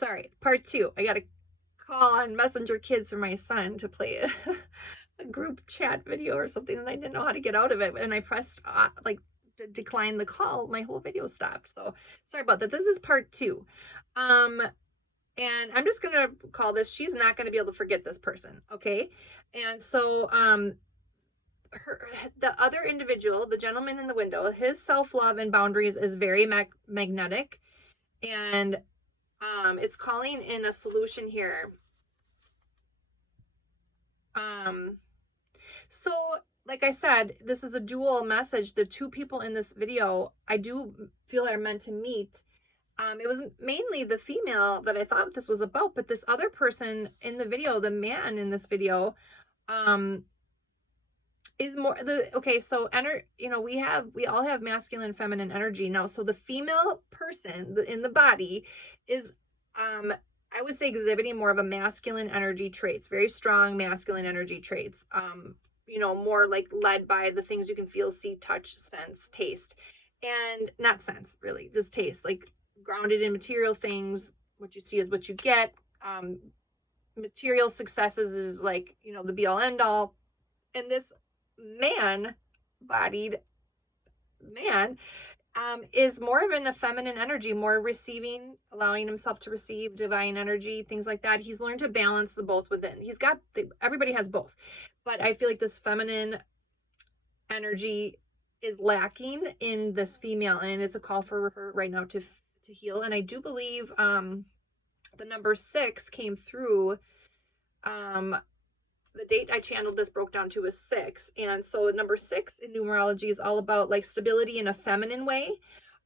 sorry, part 2. I got to call on Messenger Kids for my son to play a group chat video or something, and I didn't know how to get out of it. And I pressed like to decline the call. My whole video stopped. So sorry about that. This is part 2. Um, and I'm just gonna call this. She's not gonna be able to forget this person, okay? And so, the other individual, the gentleman in the window, his self love and boundaries is very magnetic, and it's calling in a solution here. So, like I said, this is a dual message. The two people in this video, I do feel are meant to meet. It was mainly the female that I thought this was about, but this other person in the video, the man in this video, is more okay. So, we all have masculine and feminine energy now. So the female person in the body is, I would say, exhibiting more of a masculine energy traits, very strong masculine energy traits. More like led by the things you can feel, see, touch, sense, taste, and not sense really, just taste, like grounded in material things. What you see is what you get. Material successes is like, the be all end all. And this bodied man is more of in a feminine energy, more receiving, allowing himself to receive divine energy, things like that. He's learned to balance the both within. Everybody has both, but I feel like this feminine energy is lacking in this female, and it's a call for her right now to heal. And I do believe the number 6 came through. The date I channeled this broke down to a 6, and so number 6 in numerology is all about like stability in a feminine way,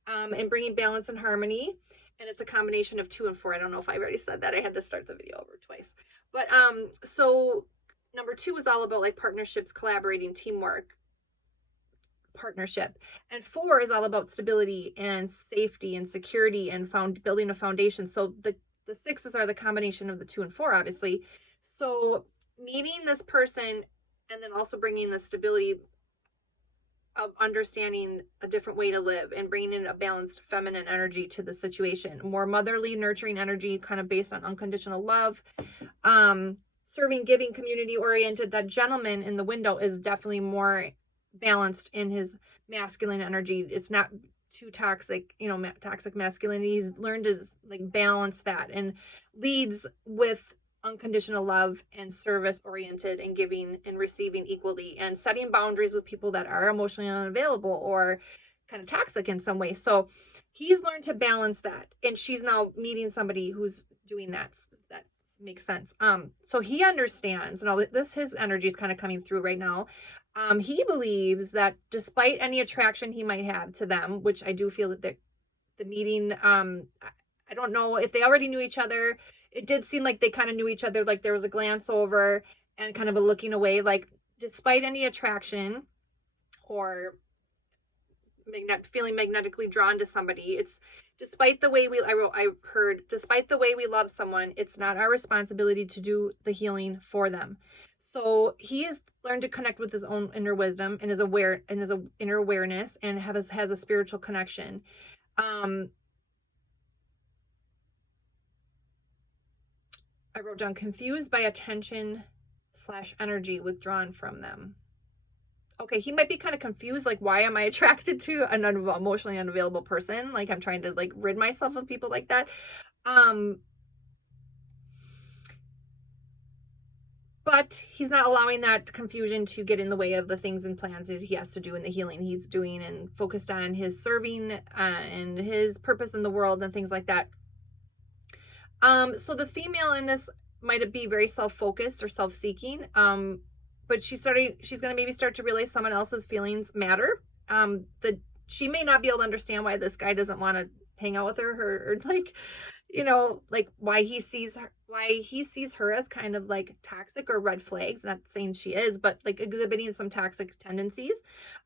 and bringing balance and harmony. And it's a combination of 2 and 4. I don't know if I already said that. I had to start the video over twice. But so number 2 is all about like partnerships, collaborating, teamwork, partnership. And 4 is all about stability and safety and security and building a foundation. So the 6s are the combination of the 2 and 4, obviously. So meeting this person and then also bringing the stability of understanding a different way to live and bringing in a balanced feminine energy to the situation, more motherly, nurturing energy, kind of based on unconditional love, serving, giving, community oriented. That gentleman in the window is definitely more balanced in his masculine energy. It's not too toxic, toxic masculinity. He's learned to like balance that and leads with unconditional love and service oriented and giving and receiving equally, and setting boundaries with people that are emotionally unavailable or kind of toxic in some way. So he's learned to balance that, and she's now meeting somebody who's doing that. That makes sense. So he understands, and all this, his energy is kind of coming through right now. He believes that despite any attraction he might have to them, which I do feel that the meeting, I don't know if they already knew each other. It did seem like they kind of knew each other, like there was a glance over and kind of a looking away, like despite any attraction or feeling magnetically drawn to somebody, it's despite the way despite the way we love someone, it's not our responsibility to do the healing for them. So he has learned to connect with his own inner wisdom and his inner awareness, and has a spiritual connection. I wrote down confused by attention/energy withdrawn from them. Okay, he might be kind of confused, like, why am I attracted to an emotionally unavailable person? Like, I'm trying to like rid myself of people like that. But he's not allowing that confusion to get in the way of the things and plans that he has to do in the healing he's doing, and focused on his serving and his purpose in the world and things like that. So the female in this might be very self-focused or self-seeking, but she's going to maybe start to realize someone else's feelings matter. She may not be able to understand why this guy doesn't want to hang out with her, or like, like why he sees her as kind of like toxic or red flags. Not saying she is, but like exhibiting some toxic tendencies.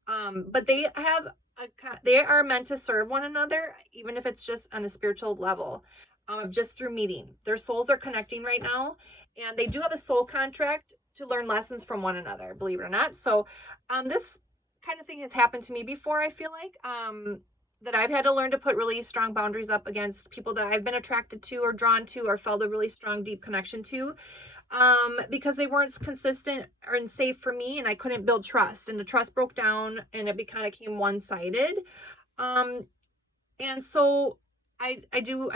But they are meant to serve one another, even if it's just on a spiritual level. Just through meeting. Their souls are connecting right now, and they do have a soul contract to learn lessons from one another, believe it or not. So this kind of thing has happened to me before, I feel like. that I've had to learn to put really strong boundaries up against people that I've been attracted to or drawn to or felt a really strong, deep connection to, because they weren't consistent and safe for me, and I couldn't build trust, and the trust broke down, and it kind of came one-sided. Um, and so I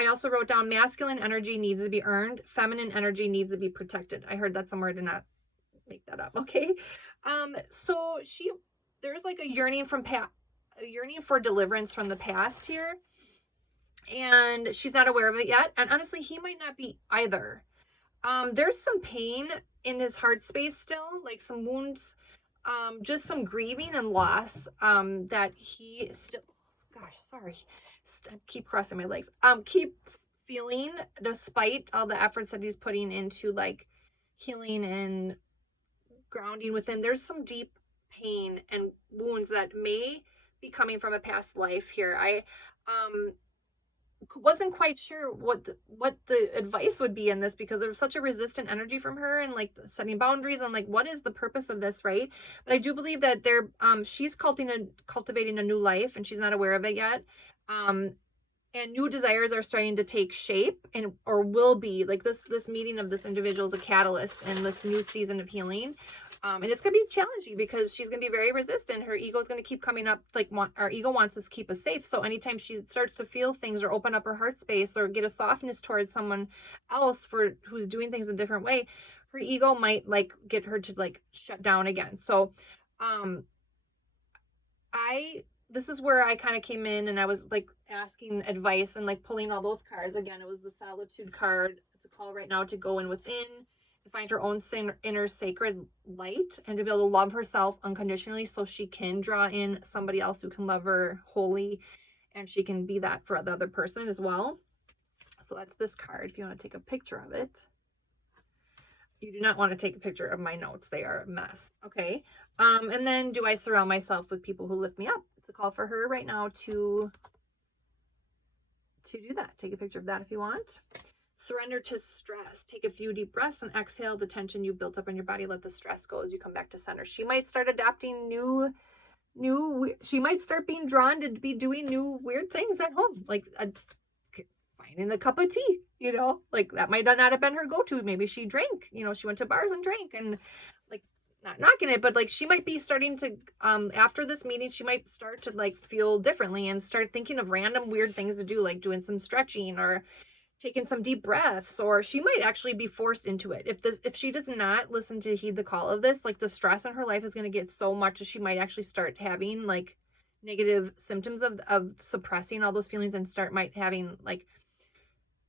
also wrote down masculine energy needs to be earned, feminine energy needs to be protected. I heard that somewhere, did not make that up. Okay. So there's like a yearning a yearning for deliverance from the past here, and she's not aware of it yet. And honestly, he might not be either. There's some pain in his heart space still, like some wounds, just some grieving and loss, that he still, gosh, sorry, keep crossing my legs, keeps feeling despite all the efforts that he's putting into like healing and grounding within. There's some deep pain and wounds that may be coming from a past life here. I wasn't quite sure what the advice would be in this, because there was such a resistant energy from her, and like setting boundaries and like what is the purpose of this, right? But I do believe that she's cultivating a new life, and she's not aware of it yet. And new desires are starting to take shape, and or will be, like this meeting of this individual is a catalyst in this new season of healing. And it's going to be challenging because she's going to be very resistant. Her ego is going to keep coming up. Like, our ego wants us to keep us safe. So anytime she starts to feel things or open up her heart space or get a softness towards someone else who's doing things a different way, her ego might like get her to like shut down again. So, this is where I kind of came in, and I was like asking advice and like pulling all those cards. Again, it was the solitude card. It's a call right now to go in within, to find her own inner sacred light, and to be able to love herself unconditionally so she can draw in somebody else who can love her wholly, and she can be that for the other person as well. So that's this card. If you want to take a picture of it. You do not want to take a picture of my notes. They are a mess. Okay. And then, do I surround myself with people who lift me up? It's a call for her right now to do that. Take a picture of that if you want. Surrender to stress. Take a few deep breaths and exhale the tension you built up in your body. Let the stress go as you come back to center. She might start adapting she might start being drawn to be doing new weird things at home, like finding a cup of tea, like that might not have been her go-to. Maybe she drank, she went to bars and drank, and like, not knocking it, but like she might be starting to, after this meeting, she might start to like feel differently and start thinking of random weird things to do, like doing some stretching or taking some deep breaths, or she might actually be forced into it. If she does not listen to heed the call of this, like the stress in her life is going to get so much that she might actually start having like negative symptoms of suppressing all those feelings, and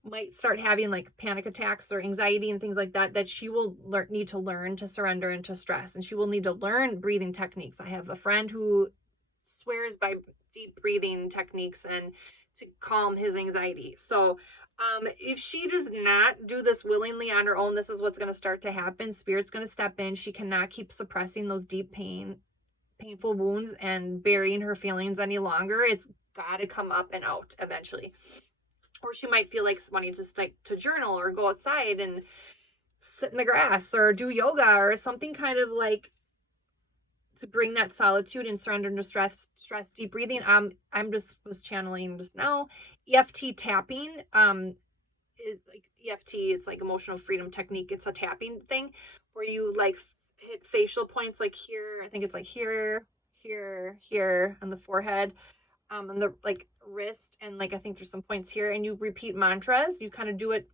might start having like panic attacks or anxiety and things like that she will need to learn to surrender into stress, and she will need to learn breathing techniques. I have a friend who swears by deep breathing techniques and to calm his anxiety. So if she does not do this willingly on her own, this is what's going to start to happen. Spirit's going to step in. She cannot keep suppressing those deep painful wounds and burying her feelings any longer. It's got to come up and out eventually. Or she might feel like wanting to journal or go outside and sit in the grass or do yoga or something, kind of like to bring that solitude and surrender to stress, deep breathing. Was channeling just now. EFT tapping is like EFT. It's like emotional freedom technique. It's a tapping thing where you like hit facial points, like here. I think it's like here, on the forehead, on the like wrist, and like I think there's some points here, and you repeat mantras. You kind of do it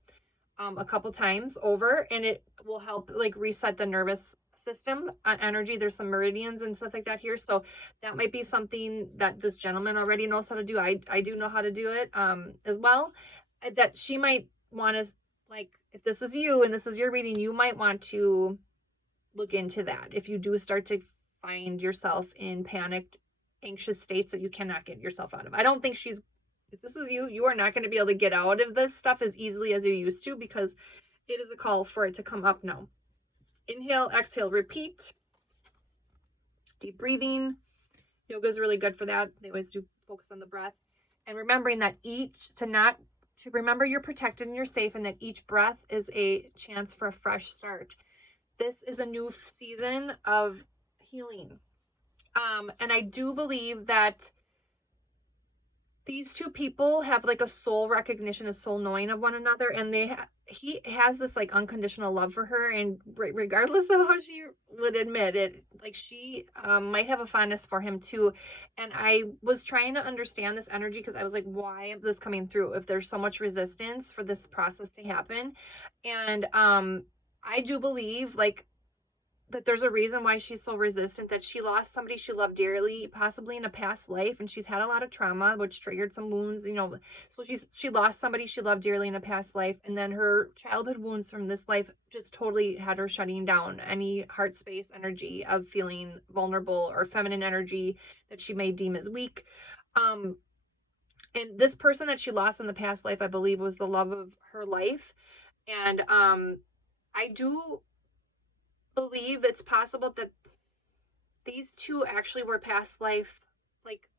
a couple times over, and it will help like reset the nervous system energy. There's some meridians and stuff like that here, so that might be something that this gentleman already knows how to do. I do know how to do it as well, that she might want to, like, if this is you and this is your reading, you might want to look into that if you do start to find yourself in panicked, anxious states that you cannot get yourself out of. I don't think if this is you are not going to be able to get out of this stuff as easily as you used to, because it is a call for it to come up now. Inhale, exhale, repeat. Deep breathing. Yoga is really good for that. They always do focus on the breath. And remembering that to remember you're protected and you're safe, and that each breath is a chance for a fresh start. This is a new season of healing. And I do believe that these two people have like a soul recognition, a soul knowing of one another, and he has this like unconditional love for her, and regardless of how she would admit it, like she might have a fondness for him too. And I was trying to understand this energy because I was like, why is this coming through? If there's so much resistance for this process to happen, and I do believe like that there's a reason why she's so resistant, that she lost somebody she loved dearly, possibly in a past life, and she's had a lot of trauma which triggered some wounds, you know. So she lost somebody she loved dearly in a past life, and then her childhood wounds from this life just totally had her shutting down any heart space energy of feeling vulnerable or feminine energy that she may deem as weak. um and this person that she lost in the past life, I believe, was the love of her life. And I do believe it's possible that these two actually were past life like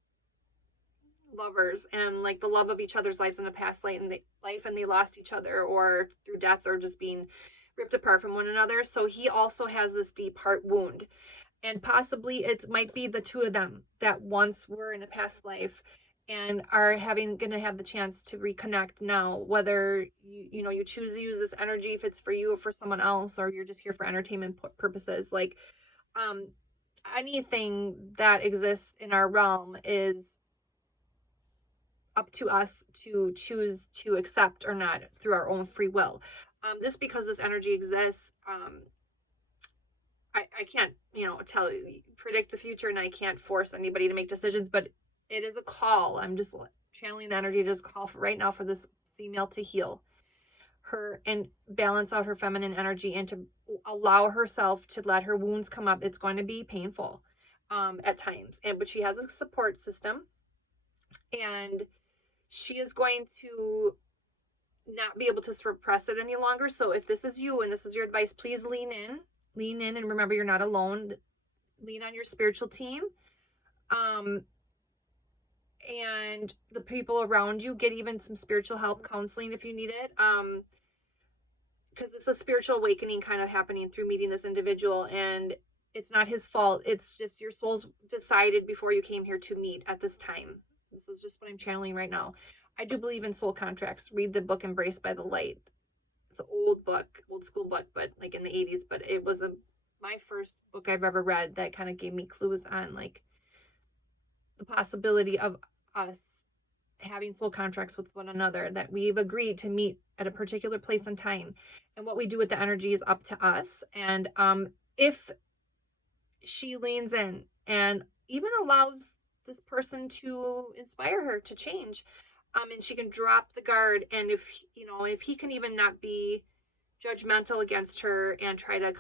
lovers, and like the love of each other's lives in a past life, and they lost each other, or through death, or just being ripped apart from one another. So he also has this deep heart wound, and possibly it might be the two of them that once were in a past life and are going to have the chance to reconnect now, whether you choose to use this energy, if it's for you or for someone else, or you're just here for entertainment purposes. Like um anything that exists in our realm is up to us to choose to accept or not through our own free will. Just because this energy exists, I can't, predict the future, and I can't force anybody to make decisions, but it is a call. I'm just channeling the energy to just call for right now for this female to heal her and balance out her feminine energy, and to allow herself to let her wounds come up. It's going to be painful at times, but she has a support system, and she is going to not be able to suppress it any longer. So if this is you and this is your advice, please lean in, and remember, you're not alone. Lean on your spiritual team, and the people around you. Get even some spiritual help, counseling if you need it, because it's a spiritual awakening kind of happening through meeting this individual, and it's not his fault. It's just your soul's decided before you came here to meet at this time. This is just what I'm channeling right now. I do believe in soul contracts. Read the book Embraced by the Light. It's an old book, old school book, but like in the 80s. But it was my first book I've ever read that kind of gave me clues on like the possibility of us having soul contracts with one another, that we've agreed to meet at a particular place and time, and what we do with the energy is up to us. And if she leans in and even allows this person to inspire her to change, and she can drop the guard, and if he can even not be judgmental against her, and try to,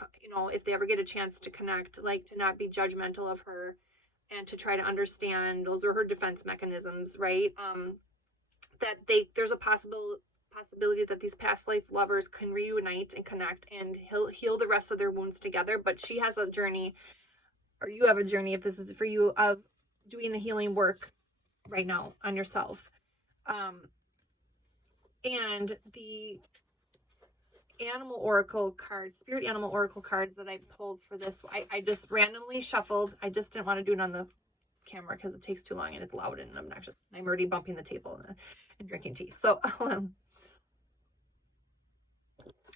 if they ever get a chance to connect, like to not be judgmental of her, and to try to understand, those are her defense mechanisms, right? That there's a possibility that these past life lovers can reunite and connect, and heal the rest of their wounds together. But she has a journey, or you have a journey, if this is for you, of doing the healing work right now on yourself. And the animal oracle cards, spirit animal oracle cards that I pulled for this, I just randomly shuffled. I just didn't want to do it on the camera because it takes too long and it's loud and obnoxious. I'm already bumping the table and drinking tea. So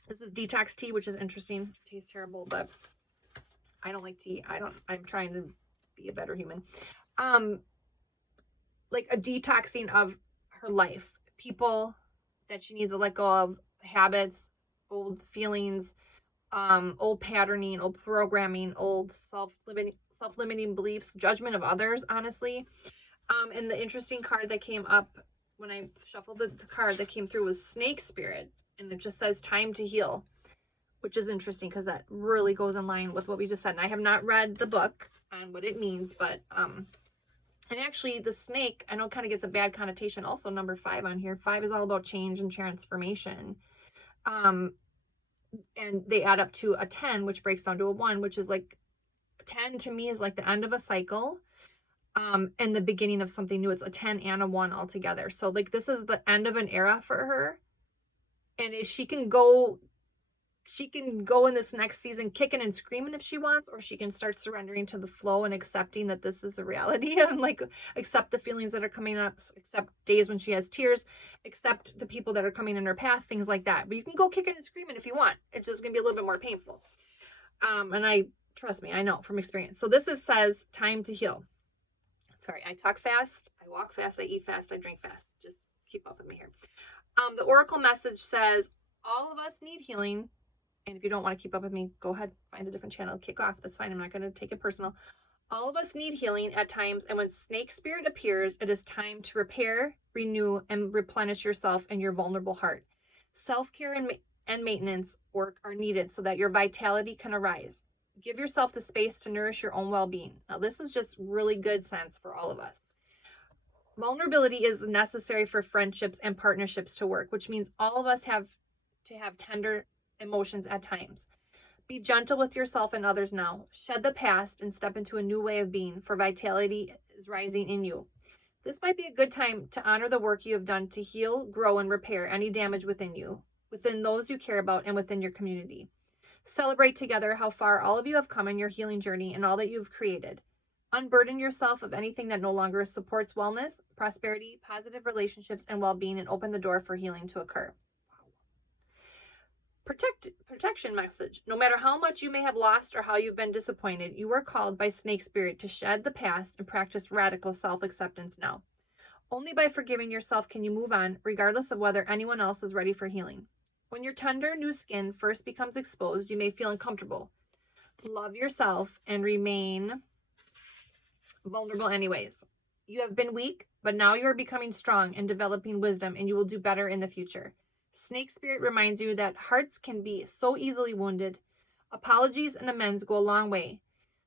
this is detox tea, which is interesting. It tastes terrible, but I don't like tea. I'm trying to be a better human. Like a detoxing of her life, people that she needs to let go of, habits, old feelings, old patterning, old programming, old self-limiting beliefs, judgment of others, honestly. And the interesting card that came up when I shuffled the card that came through was Snake Spirit, and it just says time to heal, which is interesting because that really goes in line with what we just said. And I have not read the book on what it means, but and actually the snake, I know, kind of gets a bad connotation. Also, number 5 on here. 5 is all about change and transformation. And they add up to a 10, which breaks down to a 1, which is like 10 to me is like the end of a cycle, and the beginning of something new. It's a 10 and a 1 altogether. So like this is the end of an era for her. And if she can go she can go in this next season kicking and screaming if she wants, or she can start surrendering to the flow and accepting that this is a reality and like accept the feelings that are coming up, accept days when she has tears, accept the people that are coming in her path, things like that. But you can go kicking and screaming if you want. It's just gonna be a little bit more painful. And I trust me, I know from experience. So this says time to heal. Sorry, I talk fast, I walk fast, I eat fast, I drink fast. Just keep up with me here. The oracle message says all of us need healing. And if you don't want to keep up with me, go ahead, find a different channel, kick off. That's fine. I'm not going to take it personal. All of us need healing at times. And when snake spirit appears, it is time to repair, renew, and replenish yourself and your vulnerable heart. Self-care and maintenance work are needed so that your vitality can arise. Give yourself the space to nourish your own well-being. Now, this is just really good sense for all of us. Vulnerability is necessary for friendships and partnerships to work, which means all of us have to have tender emotions at times. Be gentle with yourself and others now. Shed the past and step into a new way of being, for vitality is rising in you. This might be a good time to honor the work you have done to heal, grow, and repair any damage within you, within those you care about, and within your community. Celebrate together how far all of you have come in your healing journey and all that you've created. Unburden yourself of anything that no longer supports wellness, prosperity, positive relationships, and well-being, and open the door for healing to occur. Protection message. No matter how much you may have lost or how you've been disappointed, you are called by Snake Spirit to shed the past and practice radical self-acceptance now. Only by forgiving yourself can you move on, regardless of whether anyone else is ready for healing. When your tender new skin first becomes exposed, you may feel uncomfortable. Love yourself and remain vulnerable anyways. You have been weak, but now you are becoming strong and developing wisdom, and you will do better in the future. Snake Spirit reminds you that hearts can be so easily wounded. Apologies and amends go a long way.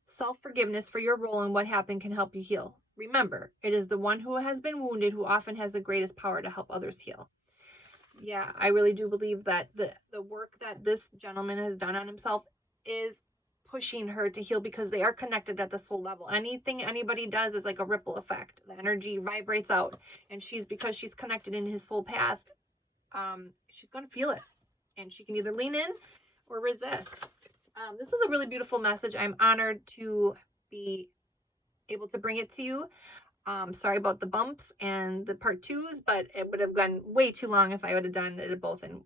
Self-forgiveness for your role in what happened can help you heal. Remember, it is the one who has been wounded who often has the greatest power to help others heal. Yeah, I really do believe that the work that this gentleman has done on himself is pushing her to heal, because they are connected at the soul level. Anything anybody does is like a ripple effect. The energy vibrates out, and because she's connected in his soul path, she's going to feel it, and she can either lean in or resist. This is a really beautiful message. I'm honored to be able to bring it to you. Sorry about the bumps and the part twos, but it would have gone way too long if I would have done it both in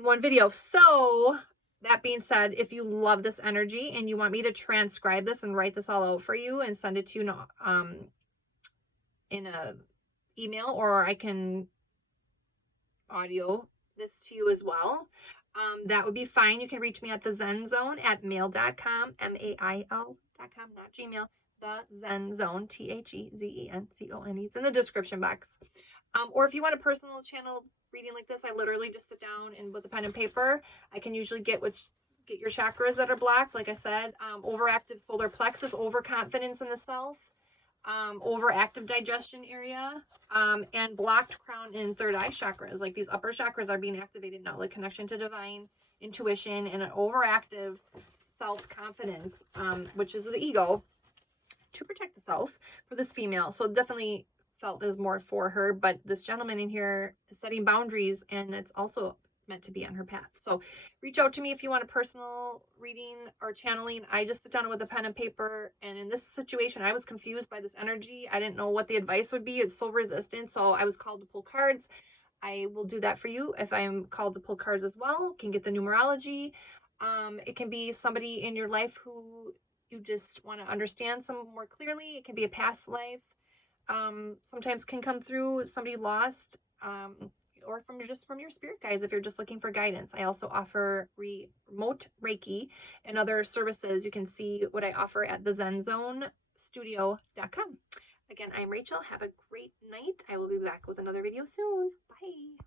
one video. So that being said, if you love this energy and you want me to transcribe this and write this all out for you and send it to you in a email, or I can audio this to you as well, that would be fine. You can reach me at the Zen Zone at mail.com, mail.com, not Gmail. The Zen Zone, TheZencone. It's in the description box. Or if you want a personal channel reading like this, I literally just sit down and with a pen and paper. I can usually get your chakras that are blocked, like I said, overactive solar plexus, overconfidence in the self, overactive digestion area, and blocked crown and third eye chakras. Like these upper chakras are being activated now, like connection to divine intuition, and an overactive self-confidence, which is the ego, to protect the self for this female. So definitely felt there's more for her, but this gentleman in here is setting boundaries, and it's also meant to be on her path. So reach out to me if you want a personal reading or channeling. I just sit down with a pen and paper, and in this situation I was confused by this energy. I didn't know what the advice would be. It's so resistant, so I was called to pull cards. I will do that for you if I'm called to pull cards as well. Can get the numerology. It can be somebody in your life who you just want to understand some more clearly. It can be a past life. Sometimes can come through somebody lost, or from your spirit guides if you're just looking for guidance. I also offer remote Reiki and other services. You can see what I offer at thezenzonestudio.com. Again, I'm Rachel. Have a great night. I will be back with another video soon. Bye.